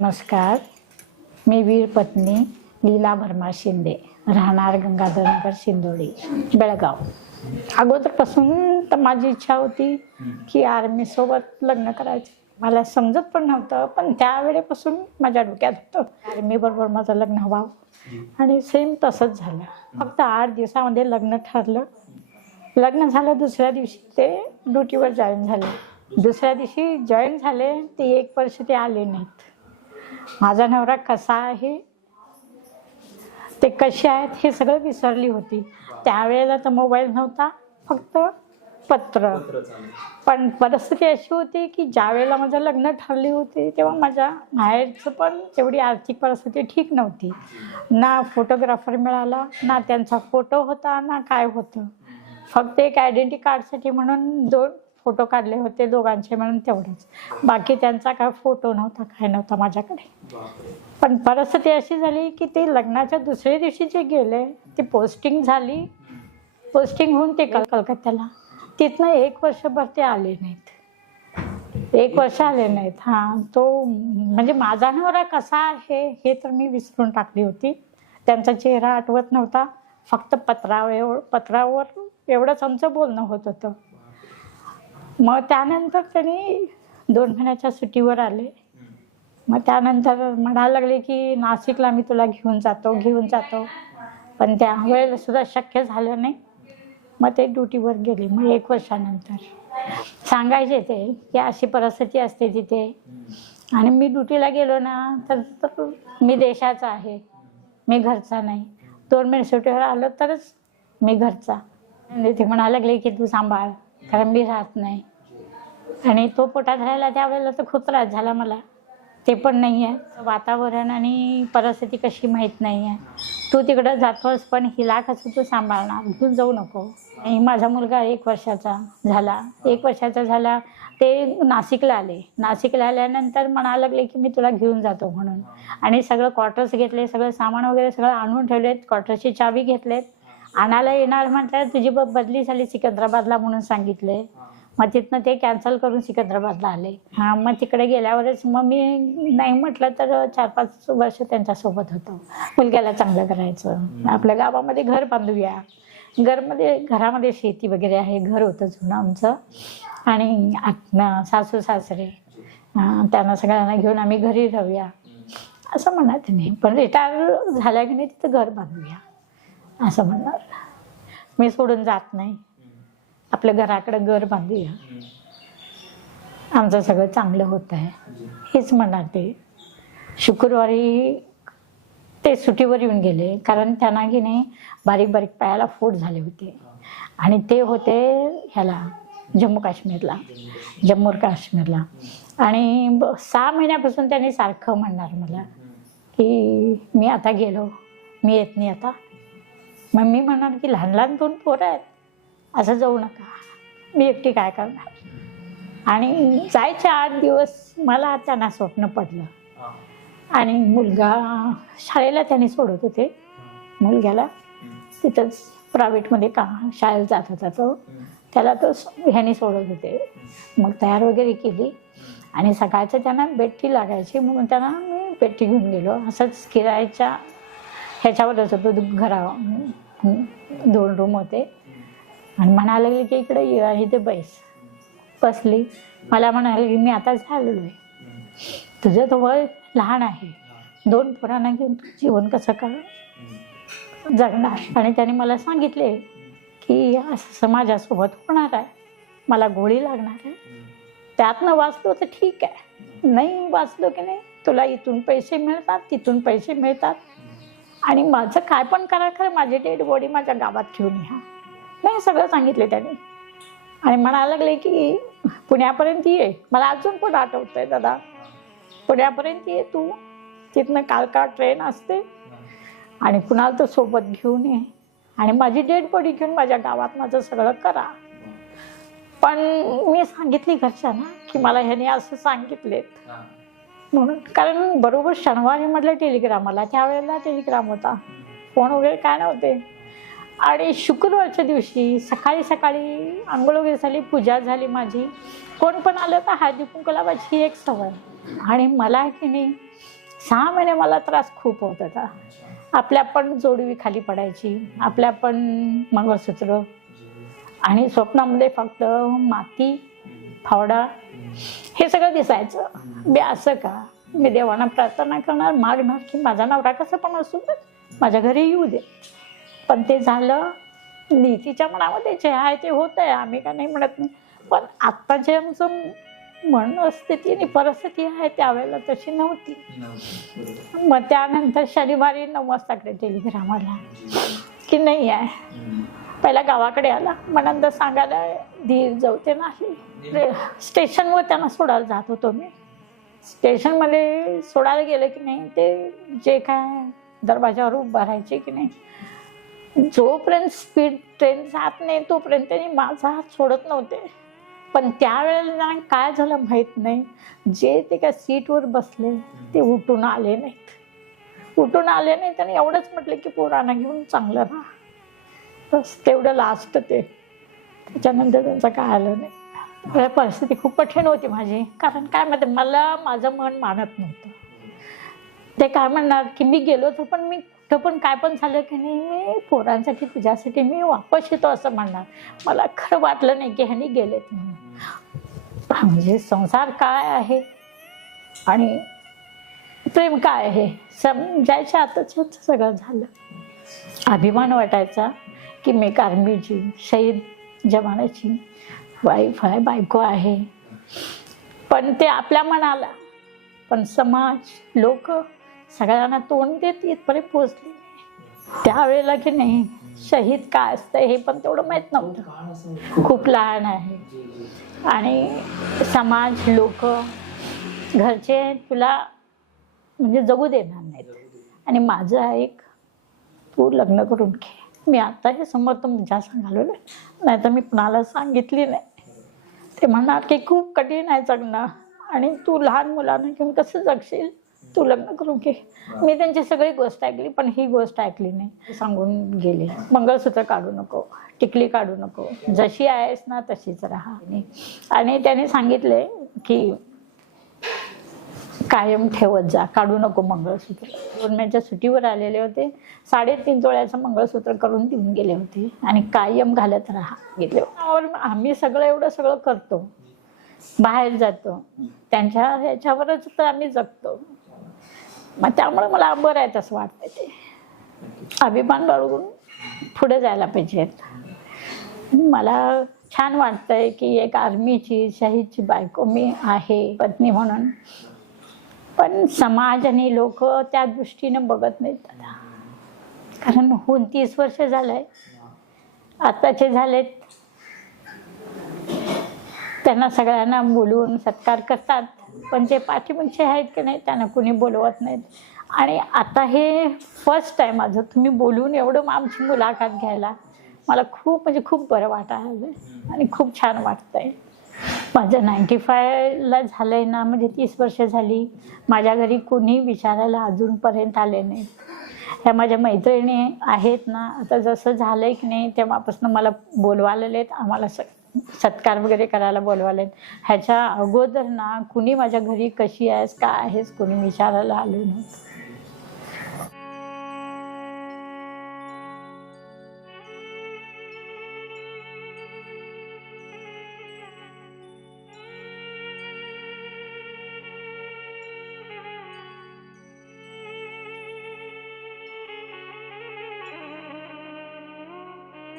नमस्कार. मी वीर पत्नी लीला भरमा शिंदे. राहणार गंगाधरनगर शिंदोडी बेळगाव. अगोदरपासून तर माझी इच्छा होती की आर्मीसोबत लग्न करायचं. मला समजत पण नव्हतं पण त्यावेळेपासून माझ्या डोक्यात होतं आर्मीबरोबर माझं लग्न व्हावं. आणि सेम तसंच झालं. फक्त आठ दिवसामध्ये लग्न ठरलं. लग्न झालं दुसऱ्या दिवशी ते ड्युटीवर जॉईन झाले. दुसऱ्या दिवशी जॉईन झाले ते एक वर्ष ते आले नाहीत. माझा नवरा कसा आहे? ते कसे आहेत हे सगळं विसरली होती. त्यावेळेला तर मोबाईल नव्हता फक्त पत्र. पण परिस्थिती अशी होती की ज्या वेळेला माझं लग्न ठरली होती तेव्हा माझ्या माहेरचं पण तेवढी आर्थिक परिस्थिती ठीक नव्हती. ना फोटोग्राफर मिळाला ना त्यांचा फोटो होता ना काय होतं. फक्त एक आयडेंटिटी कार्डसाठी म्हणून दोन फोटो काढले होते दोघांचे म्हणून तेवढेच. बाकी त्यांचा काय फोटो नव्हता काय नव्हता माझ्याकडे. पण परिस्थिती अशी झाली की ते लग्नाच्या दुसऱ्या दिवशी जे गेले ती पोस्टिंग झाली. पोस्टिंग होऊन ते कल कलकत्त्याला. तिथनं एक वर्षभर ते आले नाहीत. एक वर्ष आले नाहीत. हां तो म्हणजे माझा नवरा कसा आहे हे तर मी विसरून टाकली होती. त्यांचा चेहरा आठवत नव्हता. फक्त पत्रावर पत्रावर एवढंच आमचं बोलणं होत होतं. मग त्यानंतर त्यांनी दोन महिन्याच्या सुट्टीवर आले. मग त्यानंतर म्हणायला लागले की नाशिकला मी तुला घेऊन जातो घेऊन जातो. पण त्यावेळेला सुद्धा शक्य झालं नाही. मग ते ड्युटीवर गेले मग एक वर्षानंतर. सांगायचे ते की अशी परिस्थिती असते तिथे. आणि मी ड्युटीला गेलो ना तर मी देशाचा आहे. मी घरचा नाही. दोन महिने सुट्टीवर आलो तरच मी घरचा. ते म्हणायला लागले की तू सांभाळ कारण मी राहत नाही. आणि तो पोटात राहिला त्यावेळेला तर खूप त्रास झाला मला. ते पण नाही आहे वातावरण आणि परिस्थिती कशी माहीत नाही आहे तू तिकडं जातोस पण हिला कसं तू सांभाळणार. घेऊन जाऊ नको. आणि माझा मुलगा एक वर्षाचा झाला. एक वर्षाचा झाला ते नाशिकला आले. नाशिकला आल्यानंतर म्हणायला लागले की मी तुला घेऊन जातो म्हणून. आणि सगळं क्वार्टर्स घेतले सगळं सामान वगैरे सगळं आणून ठेवलेत क्वार्टर्सची चावी घेतलेत. आणायला येणार म्हणतात तुझी ब बदली झाली सिकंदराबादला म्हणून सांगितले. मग तिथनं ते कॅन्सल करून सिकंदराबादला आले. हां मग तिकडे गेल्यावरच मग मी नाही म्हटलं तर चार पाच वर्ष त्यांच्यासोबत होतो. मुलग्याला चांगलं करायचं. आपल्या गावामध्ये घर बांधूया घरमध्ये घरामध्ये शेती वगैरे आहे. घर होतं जुनं आमचं. आणि सासू सासरे त्यांना सगळ्यांना घेऊन आम्ही घरी राहूया. असं म्हणत नाही पण रिटायर झाल्या की नाही तिथं घर बांधूया. असं म्हणणार. मी सोडून जात नाही. आपल्या घराकडे घर बांधूया. आमचं सगळं चांगलं होत आहे. हेच म्हणणार ते. शुक्रवारी ते सुटीवर येऊन गेले कारण त्यांना की नाही बारीक बारीक पायाला फोड झाले होते. आणि ते होते ह्याला जम्मू काश्मीरला जम्मू काश्मीरला. आणि ब- सहा महिन्यापासून त्यांनी सारखं म्हणणार मला की मी आता गेलो मी येत नाही आता. मग मी म्हणणार की लहान लहान दोन पोरं आहेत. असं जाऊ नका. मी एकटी काय करणार? आणि जायचे आठ दिवस मला त्यांना स्वप्न पडलं. आणि मुलगा शाळेला त्यांनी सोडत होते. मुलग्याला तिथंच प्रायव्हेटमध्ये का शाळेला जात होता तो. त्याला तो ह्यानी सोडत होते. मग तयार वगैरे केली. आणि सकाळचं त्यांना बेट्टी लागायची म्हणून त्यांना मी बेट्टी घेऊन गेलो. असंच किरायच्या ह्याच्यावरच होतो घरा दोन रूम होते. आणि म्हणायला लागली की इकडे ये आणि ते बैस. बसली. मला म्हणाले की मी आता झालेलो आहे. तुझं तर वय लहान आहे. दोन पोरांना घेऊन तू जीवन कसं का जगणार? आणि त्याने मला सांगितले की असं माझ्यासोबत होणार आहे. मला गोळी लागणार आहे. त्यातनं वाचलो तर ठीक आहे. नाही वाचलो की नाही तुला इथून पैसे मिळतात तिथून पैसे मिळतात. आणि माझं काय पण करा खरं माझी डेड बॉडी माझ्या गावात घेऊन या. नाही सगळं सांगितले त्याने. आणि म्हणायला लागले की पुण्यापर्यंत ये. मला अजून पण आठवतंय दादा. पुण्यापर्यंत ये तू. तिथनं कालका ट्रेन असते. आणि कुणाला तर सोबत घेऊन ये. आणि माझी डेड बॉडी घेऊन माझ्या गावात माझं सगळं करा. पण मी सांगितली घरच्यांना की मला ह्याने असं सांगितलेत. म्हणून कारण बरोबर शनिवारी म्हटलं टेलिग्राम आला. त्यावेळेला टेलिग्राम होता. फोन वगैरे काय नव्हते. आणि शुक्रवारच्या दिवशी सकाळी सकाळी आंघोळ वगैरे झाली पूजा झाली माझी. कोण पण आलं तर हळदी कुंकू ही एक सवय. आणि मला की नाही सहा महिने मला त्रास खूप होत होता. आपल्या पण जोडवी खाली पडायची आपल्या पण मंगळसूत्र. आणि स्वप्नामध्ये फक्त माती फावडा हे सगळं दिसायचं. मी असं का? मी देवाना प्रार्थना करणार मागणार की माझा नवरा कसं पण असू दे माझ्या घरी येऊ दे. पण ते झालं. नीतीच्या मनामध्ये जे आहे ते होत आहे आम्ही का नाही म्हणत नाही. पण आत्ता जे आमचं मन स्थिती आणि परिस्थिती आहे त्यावेळेला तशी नव्हती. मग त्यानंतर शनिवारी नऊ वाजता टेलिग्राम आला की नाही आहे. पहिला गावाकडे आला. मग सांगायला धीर जवते नाही स्टेशनवर त्यांना सोडायला जात होतो मी. स्टेशनमध्ये सोडायला गेलं की नाही ते जे काय दरवाजावर उभं राहायचे की नाही. जोपर्यंत स्पीड ट्रेन जात नाही तोपर्यंत त्यांनी माझा हात सोडत नव्हते. पण त्यावेळेला काय झालं माहीत नाही. जे ते काय सीटवर बसले ते उठून आले नाहीत. उठून आले नाही त्यांनी एवढंच म्हटलं की पोरांना घेऊन चांगलं ना बस तेवढं लास्ट ते. त्याच्यानंतर त्यांचं काय आलं नाही. परिस्थिती खूप कठीण होती माझी. कारण काय माहिती मला माझं मन मानत नव्हतं. ते काय म्हणणार की मी गेलो तर पण मी तर पण काय पण झालं की नाही मी पोरांसाठी तुझ्यासाठी मी वापस येतो असं म्हणणार. मला खरं वाटलं नाही की ह्यानी गेलेत म्हणून. म्हणजे संसार काय आहे आणि प्रेम काय आहे. समजायच्या आताच सगळं झालं. अभिमान वाटायचा की मी कार्मीची शहीद जवानाची वाईफ आहे बायको आहे. पण ते आपल्या मनाला पण समाज लोक सगळ्यांना तोंड देत इथपर्यंत पोहोचली त्यावेळेला की नाही शहीद काय असतं हे पण तेवढं माहीत नव्हतं. खूप लहान आहे. आणि समाज लोक घरचे तुला म्हणजे जगू देणार नाहीत. आणि माझं एक तू लग्न करून घे. मी आता हे समोर तुमच्या सांगालो नाही तर मी कुणाला सांगितली नाही. ते म्हणणार की खूप कठीण आहे जगणं. आणि तू लहान मुलांना घेऊन कसं जगशील? तू लग्न करून घे मी त्यांची सगळी गोष्ट ऐकली पण ही गोष्ट ऐकली नाही. सांगून गेले. मंगळसूत्र काढू नको टिकली काढू नको. जशी आहेस ना तशीच राहा आणि त्याने सांगितले की कायम ठेवत जा काढू नको मंगळसूत्र. दोन महिन्याच्या सुट्टीवर आलेले होते. साडेतीन तोळ्याचं मंगळसूत्र करून देऊन गेले होते. आणि कायम घालत राहा गेले आम्ही सगळं एवढं सगळं करतो. बाहेर जातो. त्यांच्या ह्याच्यावरच तर आम्ही जगतो. मग त्यामुळे मला बरं आहे तसं वाटतं ते. अभिमान बाळगून पुढे जायला पाहिजेत मला छान वाटतंय की एक आर्मीची शाहीची बायको मी आहे पत्नी म्हणून. पण समाज आणि लोक त्या दृष्टीनं बघत नाहीत आता. कारण होऊन तीस वर्ष झालंय. आताचे झालेत. त्यांना सगळ्यांना बोलून सत्कार करतात. पण जे पाठीमागचे आहेत की नाही त्यांना कुणी बोलवत नाहीत. आणि आता हे फर्स्ट आहे माझं तुम्ही बोलून एवढं आमची मुलाखत घ्यायला मला खूप म्हणजे खूप बरं वाटायला आणि खूप छान वाटतंय. माझं नाईन्टी फायला झालं आहे ना म्हणजे तीस वर्ष झाली. माझ्या घरी कोणी विचारायला अजूनपर्यंत आले नाहीत. ह्या माझ्या मैत्रिणी आहेत ना आता जसं झालं आहे की नाही तेव्हापासून मला बोलवालेले आहेत आम्हाला सगळं सत्कार वगैरे करायला बोलवाले ह्याच्या अगोदर ना कुणी माझ्या घरी कशी आहेस काय आहेस कोणी विचारायला आलो नव्हतं.